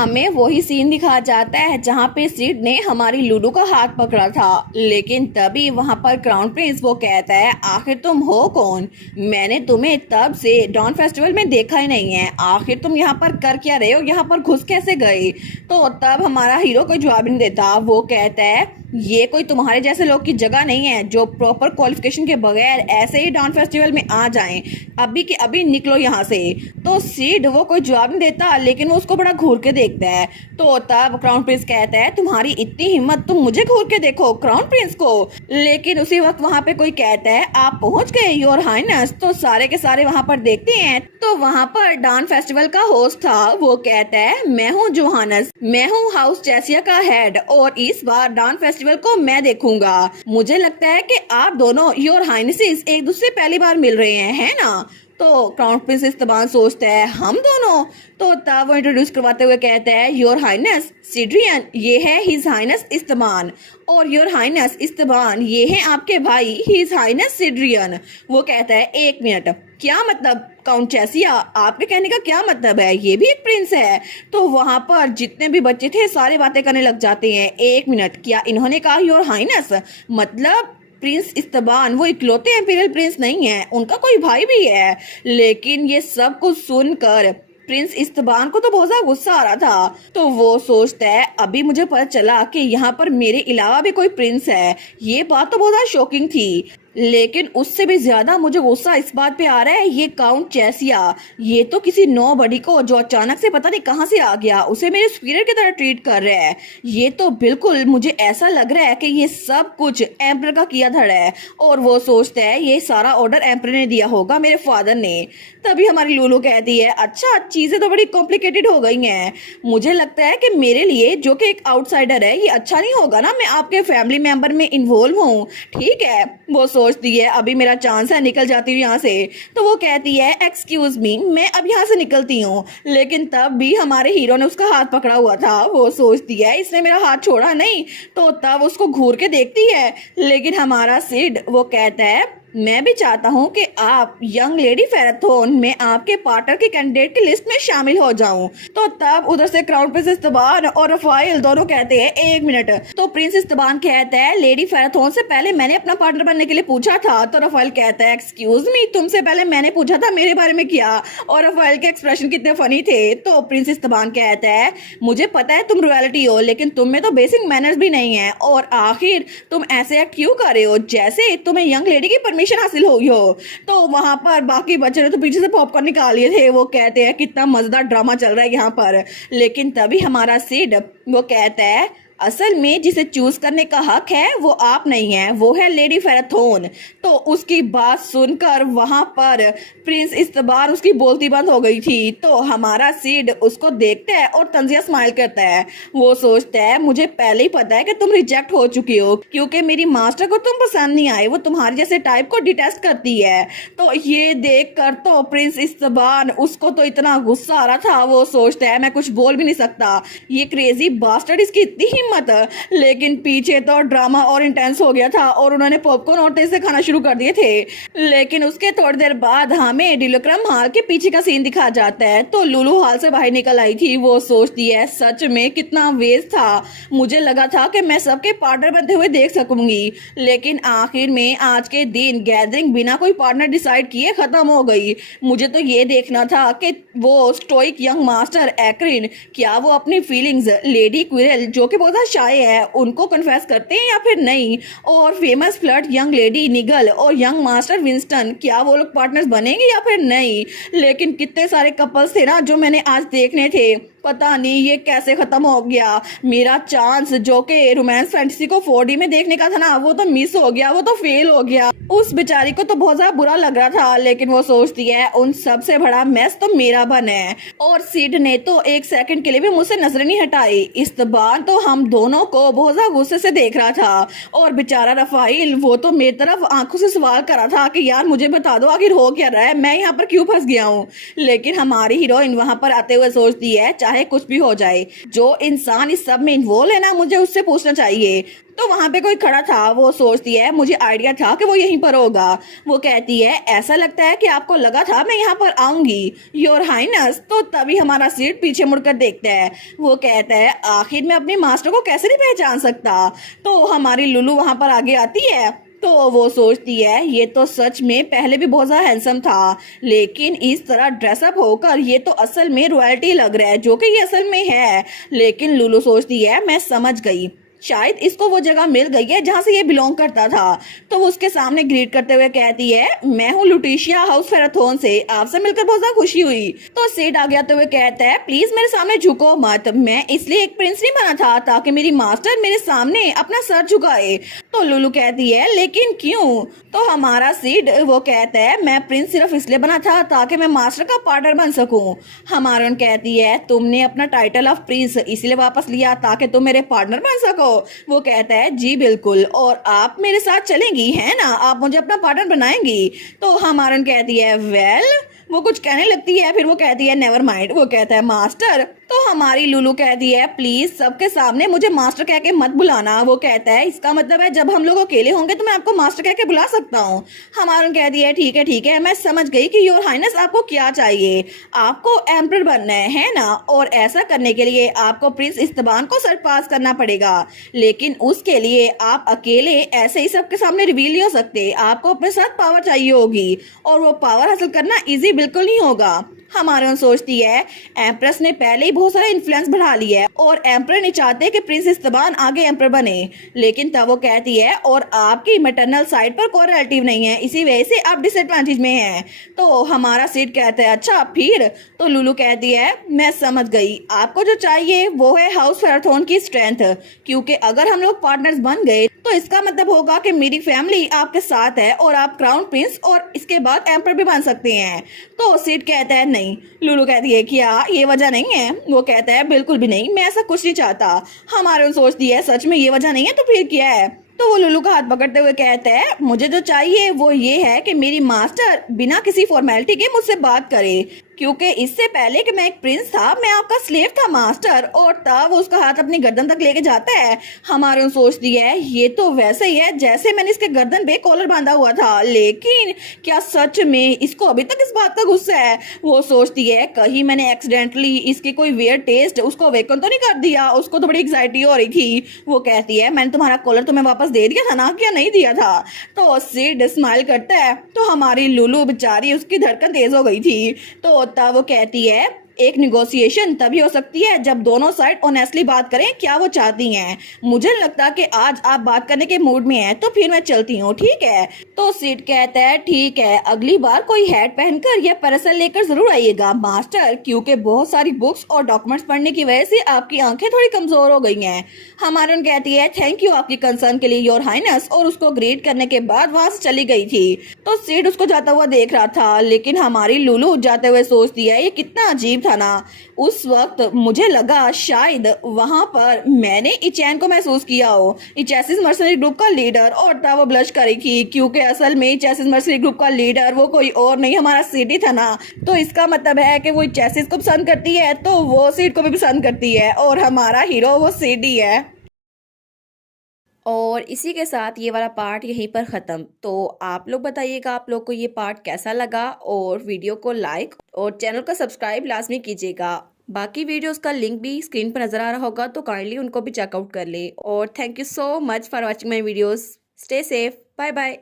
हमें वही सीन दिखाया जाता है जहाँ पे सिड ने हमारी लूडो का हाथ पकड़ा था। लेकिन तभी वहाँ पर क्राउन प्रिंस वो कहता है, आखिर तुम हो कौन? मैंने तुम्हें तब से डॉन फेस्टिवल में देखा ही नहीं है, आखिर तुम यहाँ पर कर क्या रहे हो, यहाँ पर घुस कैसे गई? तो तब हमारा हीरो कोई जवाब नहीं देता। वो कहता है, ये कोई तुम्हारे जैसे लोग की जगह नहीं है जो प्रॉपर क्वालिफिकेशन के बगैर ऐसे ही डॉन फेस्टिवल में आ जाएं। अभी के अभी निकलो यहाँ से। तो सीड वो कोई जवाब नहीं देता, लेकिन वो उसको बड़ा घूर के देखता है। तो तब क्राउन प्रिंस कहता है, तुम्हारी इतनी हिम्मत, तुम मुझे घूर के देखो, क्राउन प्रिंस को। लेकिन उसी वक्त वहाँ पे कोई कहता है, आप पहुंच गए योर हाइनेस। तो सारे के सारे वहाँ पर देखते हैं तो वहाँ पर डॉन फेस्टिवल का होस्ट था। वो कहता है, मैं हूँ जोहानस, मैं हूँ हाउस चेसिया का हेड, और इस बार डॉन फेस्टिवल को मैं देखूंगा। मुझे लगता है कि आप दोनों योर हाइनेसेस एक दूसरे पहली बार मिल रहे हैं, है ना? तो क्राउन प्रिंस इस्तबान सोचता है, हम दोनों? तो तब वो इंट्रोड्यूस करवाते हुए कहता है, योर हाइनेस सिड्रियन, ये है हिज हाइनेस इस्तबान, और योर हाइनेस इस्तबान, ये है आपके भाई हिज हाइनेस सिड्रियन। वो कहता है, एक मिनट, क्या मतलब काउंट चेसिया, आपके कहने का क्या मतलब है? ये भी एक प्रिंस है? तो वहाँ पर जितने भी बच्चे थे सारे बातें करने लग जाते हैं। एक मिनट, क्या इन्होंने कहा योर हाइनेस? मतलब प्रिंस इस्तबान वो इकलौते इंपीरियल प्रिंस नहीं है, उनका कोई भाई भी है। लेकिन ये सब कुछ सुनकर प्रिंस इस्तबान को तो बहुत ज्यादा गुस्सा आ रहा था। तो वो सोचता है, अभी मुझे पता चला कि यहाँ पर मेरे अलावा भी कोई प्रिंस है। ये बात तो बहुत ज्यादा शॉकिंग थी, लेकिन उससे भी ज्यादा मुझे गुस्सा इस बात पे आ रहा है, ये काउंट चेसिया, ये तो किसी नोबडी को जो अचानक से पता नहीं कहाँ से आ गया, उसे मेरे सुपीरियर की तरह ट्रीट कर रहा है। ये तो बिल्कुल मुझे ऐसा लग रहा है कि ये सब कुछ एम्पर का किया धड़ा है। और वो सोचता है, ये सारा ऑर्डर एम्पर ने दिया होगा, मेरे फादर ने। तभी हमारी लूलू कहती है, अच्छा, चीजें तो बड़ी कॉम्प्लिकेटेड हो गई हैं। मुझे लगता है कि मेरे लिए, जो कि एक आउटसाइडर है, ये अच्छा नहीं होगा ना मैं आपके फैमिली मेंबर में इन्वॉल्व हूँ। ठीक है, वो सोचती है, अभी मेरा चांस है, निकल जाती हूँ यहाँ से। तो वो कहती है, एक्सक्यूज मी, मैं अब यहाँ से निकलती हूँ। लेकिन तब भी हमारे हीरो ने उसका हाथ पकड़ा हुआ था। वो सोचती है, इसने मेरा हाथ छोड़ा नहीं। तो तब उसको घूर के देखती है, लेकिन हमारा सिड वो कहता है, मैं भी चाहता हूं कि आप यंग लेडी फेराथोन में आपके पार्टनर के कैंडिडेट की लिस्ट में शामिल हो जाऊं। तो तब उधर से क्राउन प्रिंस इस्तबान और रफाइल दोनों कहते हैं, एक मिनट। तो प्रिंस इस्तबान कहता है, लेडी फेराथोन से पहले मैंने अपना पार्टनर बनने के लिए पूछा था। तो रफाइल कहता है, एक्सक्यूज मी, तुमसे पहले मैंने पूछा था मेरे बारे में क्या? और रफाइल के एक्सप्रेशन कितने फनी थे। तो प्रिंस इस्तबान कहता है, मुझे पता है तुम रॉयल्टी हो, लेकिन तुम में तो बेसिक मैनर्स भी नहीं है, और आखिर तुम ऐसे एक्ट क्यों कर रहे हो जैसे तुम्हें यंग लेडी की परमिशन हासिल हुई हो। तो वहां पर बाकी बच्चे ने तो पीछे से पॉपकॉर्न निकाल लिए थे। वो कहते हैं, कितना मजेदार ड्रामा चल रहा है यहाँ पर। लेकिन तभी हमारा सिड वो कहता है, असल में जिसे चूज करने का हक है वो आप नहीं है, वो है लेडी फेराथोन। तो उसकी बात सुनकर वहां पर प्रिंस इस्तबान उसकी बोलती बंद हो गई थी। तो हमारा सिड उसको देखता है और तंजिया स्माइल करता है। वो सोचता है, मुझे पहले ही पता है कि तुम रिजेक्ट हो चुकी हो, क्योंकि मेरी मास्टर को तुम पसंद नहीं आए, वो तुम्हारे जैसे टाइप को डिटेस्ट करती है। तो ये देख कर तो प्रिंस इस्तबान उसको तो इतना गुस्सा आ रहा था। वो सोचता है, मैं कुछ बोल भी नहीं सकता, ये क्रेजी बास्टर्ड, इसकी इतनी मत। लेकिन पीछे तो ड्रामा और इंटेंस हो गया था और उन्होंने पॉपकॉर्न और तेज से खाना शुरू कर दिए थे। लेकिन उसके थोड़ी देर बाद हमें डिलोक्रम हॉल के पीछे का सीन दिखा जाता है। तो लुलू हॉल से बाहर निकल आई थी। वो सोचती है, सच में कितना वेस्ट था, मुझे लगा था कि मैं सबके पार्टनर बनते हुए देख सकूंगी, लेकिन आखिर में आज के दिन गैदरिंग बिना कोई पार्टनर डिसाइड किए खत्म हो गई। मुझे तो ये देखना था कि वो स्टोइक यंग मास्टर एक्रिन, क्या वो अपनी फीलिंग्स लेडी क्विरल, जो कि बहुत शाय है, उनको कन्फेस करते हैं या फिर नहीं? और फेमस फ्लर्ट यंग लेडी निगल और यंग मास्टर विंस्टन, क्या वो लोग पार्टनर्स बनेंगे या फिर नहीं? लेकिन कितने सारे कपल्स थे ना जो मैंने आज देखने थे, पता नहीं ये कैसे खत्म हो गया। मेरा चांस जो कि रोमांस फैंटेसी को 4D में देखने का था ना, वो तो मिस हो गया, वो तो फेल हो गया। उस बेचारी को तो बहुत ज्यादा बुरा लग रहा था। लेकिन वो सोचती है, उन सबसे बड़ा मैस तो मेरा बन है। और सिड ने तो एक सेकंड के लिए भी मुझसे नजर नहीं हटाई। इस्तबान तो हम दोनों को बहुत ज्यादा गुस्से से देख रहा था, और बेचारा रफाइल वो तो मेरी तरफ आंखों से सवाल कर रहा था कि यार मुझे बता दो आखिर हो क्या रहा है, मैं यहाँ पर क्यों फंस गया हूँ। लेकिन हमारी हीरोइन वहां पर आते हुए सोचती है, चाहे कुछ भी हो जाए, जो इंसान इस सब में इन्वॉल्व है ना, मुझे उससे पूछना चाहिए। तो वहां पे कोई खड़ा था, वो सोचती है मुझे आइडिया था कि वो यहीं पर होगा। वो कहती है ऐसा लगता है कि आपको लगा था मैं यहाँ पर आऊंगी योर हाइनेस। तो तभी हमारा सीट पीछे मुड़कर देखता है। वो कहता है आखिर मैं अपने मास्टर को कैसे नहीं पहचान सकता। तो हमारी लुलू वहां पर आगे आती है। तो वो सोचती है ये तो सच में पहले भी बहुत ज्यादा हैंडसम था, लेकिन इस तरह ड्रेसअप होकर ये तो असल में रॉयल्टी लग रहा है, जो कि ये असल में है। लेकिन लुलू सोचती है मैं समझ गई, शायद इसको वो जगह मिल गई है जहां से ये बिलोंग करता था। तो वो उसके सामने ग्रीट करते हुए कहती है मैं हूँ लुटिशिया हाउस फेराथोन से, आपसे मिलकर बहुत ज्यादा खुशी हुई। तो सेड आगे आते हुए कहता है प्लीज मेरे सामने झुको मत, मैं इसलिए एक प्रिंस नहीं बना था ताकि मेरी मास्टर मेरे सामने अपना सर झुकाए। तो लुलू कहती है लेकिन क्यों। तो हमारा सीड वो कहता है मैं प्रिंस सिर्फ इसलिए बना था ताकि मैं मास्टर का पार्टनर बन सकूं। हमारन कहती है तुमने अपना टाइटल ऑफ प्रिंस इसलिए वापस लिया ताकि तुम मेरे पार्टनर बन सको। वो कहता है जी बिल्कुल, और आप मेरे साथ चलेंगी है ना, आप मुझे अपना पार्टनर बनाएंगी। तो हमारन कहती है वेल, वो कुछ कहने लगती है, फिर वो कहती है नेवर माइंड। वो कहता है मास्टर। तो हमारी लुलू कहती है प्लीज सबके सामने मुझे मास्टर कह के मत बुलाना। वो कहता है इसका मतलब है जब हम लोग अकेले होंगे तो मैं आपको मास्टर कह के बुला सकता हूँ। हमारन कहती है ठीक है, मैं समझ गई कि योर हाइनेस आपको क्या चाहिए, आपको एम्परर बनना है ना, और ऐसा करने के लिए आपको प्रिंस इस्तबान को सरपास करना पड़ेगा। लेकिन उसके लिए आप अकेले ऐसे ही सबके सामने रिवील नहीं हो सकते, आपको अपने साथ पावर चाहिए होगी, और वो पावर हासिल करना इजी बिल्कुल नहीं होगा। हमारा सोचती है एम्प्रेस ने पहले ही बहुत सारा इन्फ्लुएंस बढ़ा लिया है और एम्पर नहीं चाहते कि प्रिंस इस्तबान आगे एम्पर बने। लेकिन तब वो कहती है और आपकी मैटरनल साइड पर कोई रिलेटिव नहीं है, इसी वजह से आप डिसएडवांटेज में हैं। तो हमारा सीट कहता है अच्छा फिर। तो लुलू कहती है मैं समझ गई, आपको जो चाहिए वो है हाउस फेराथोन की स्ट्रेंथ, क्योंकि अगर हम लोग पार्टनर्स बन गए तो इसका मतलब होगा कि मेरी फैमिली आपके साथ है और आप क्राउन प्रिंस और इसके बाद एम्पर भी बन सकते हैं। तो सीट कहता है नहीं। लुलू कहती है क्या ये वजह नहीं है। वो कहता है बिल्कुल भी नहीं, मैं ऐसा कुछ नहीं चाहता। हमारे सोचती है सच में ये वजह नहीं है तो फिर क्या है। तो वो लुलू का हाथ पकड़ते हुए कहता है मुझे जो चाहिए वो ये है कि मेरी मास्टर बिना किसी फॉर्मेलिटी के मुझसे बात करे, क्योंकि इससे पहले कि मैं एक प्रिंस था मैं आपका स्लेव था मास्टर। और तब उसका हाथ अपनी गर्दन तक लेके जाता है। हमारे सोचती है ये तो वैसे ही है जैसे मैंने इसके गर्दन पे कॉलर बांधा हुआ था, लेकिन क्या सच में इसको अभी तक इस बात का गुस्सा है। वो सोचती है कहीं मैंने एक्सीडेंटली इसकी कोई वियर्ड टेस्ट उसको अवेकन तो नहीं कर दिया, उसको तो बड़ी एंग्जाइटी हो रही थी। वो कहती है मैंने तुम्हारा कॉलर तुम्हें वापस दे दिया था ना, क्या नहीं दिया था। तो सिड स्माइल करता है। तो हमारी लुलू बेचारी उसकी धड़कन तेज हो गई थी। तो तब वो कहती है एक निगोशिएशन तभी हो सकती है जब दोनों साइड ऑनेस्टली बात करें क्या वो चाहती हैं। मुझे लगता कि आज आप बात करने के मूड में हैं, तो फिर मैं चलती हूँ ठीक है। तो सिड कहता है ठीक है, अगली बार कोई हैट पहनकर या पैरासोल लेकर जरूर आइएगा मास्टर, क्योंकि बहुत सारी बुक्स और डॉक्यूमेंट्स पढ़ने की वजह से आपकी आंखें थोड़ी कमजोर हो गई हैं। हमारन कहती है थैंक यू आपकी कंसर्न के लिए योर हाइनेस, और उसको ग्रीट करने के बाद वहां से चली गई थी। तो सिड उसको जाता हुआ देख रहा था, लेकिन हमारी लुलू जाते हुए सोचती है ये कितना अजीब था ना। उस वक्त मुझे लगा शायद वहां पर मैंने इचैन को महसूस किया हो, इचैसिस मर्सनरी ग्रुप का लीडर, और तब वो ब्लश करी थी क्योंकि असल में इचैसिस मर्सनरी ग्रुप का लीडर वो कोई और नहीं हमारा सिटी था ना। तो इसका मतलब है कि वो इचैसिस को पसंद करती है तो वो सीट को भी पसंद करती है, और हमारा हीरो वो सिटी है। और इसी के साथ ये वाला पार्ट यहीं पर ख़त्म। तो आप लोग बताइएगा आप लोग को ये पार्ट कैसा लगा, और वीडियो को लाइक और चैनल को सब्सक्राइब लाजमी कीजिएगा। बाकी वीडियोस का लिंक भी स्क्रीन पर नज़र आ रहा होगा, तो काइंडली उनको भी चेकआउट कर ले। और thank you so much for watching my videos. Stay safe, bye bye.